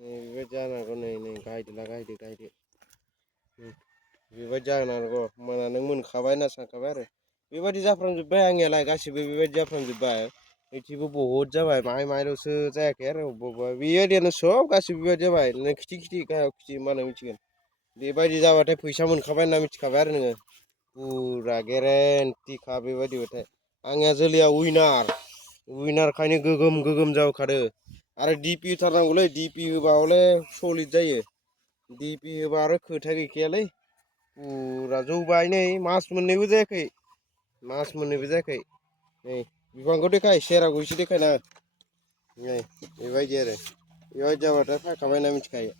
बेबायदि जानांगौ नै गायदोला गायदो बेबायदि जानांगौ मोना नों मोनखाबाय होनना सानखाबाय आरो बेबायदि जाफ्रामजोब्बाय आंनियालाय गासिबो बेबायदि जाफ्रामजोब्बाय बेथिंबो बहुद जाबाय माहायल'सो जायाखै आरो बबेबा बेबायदियानो सब गासिबो बेबायदि जाबाय नों खिथि गाहायाव खिथि होनबानो मिथिगोन बेबायदि जाबाथाय फैसा मोनखाबाय होनना मिथिखाबाय आरो नोङो पुरा गेरेन्टिखा बेबायदिबाथाय आंनिया जोलैया उइनारखायनो गोगोम जाबोखादो आरो डिपि होथारनांगौलै डिपि होबा हले सलिड जायो डिपि होबा आरो खोथा गैखायालै पुरा जौबाय नै मास मोननैबो जायाखै नै बिफांखौ देखाय सेराखौ एसे देखायना नै बेबायदि आरो बेबायदि जाबाथाय फायखाबाय होनना मिथिखायो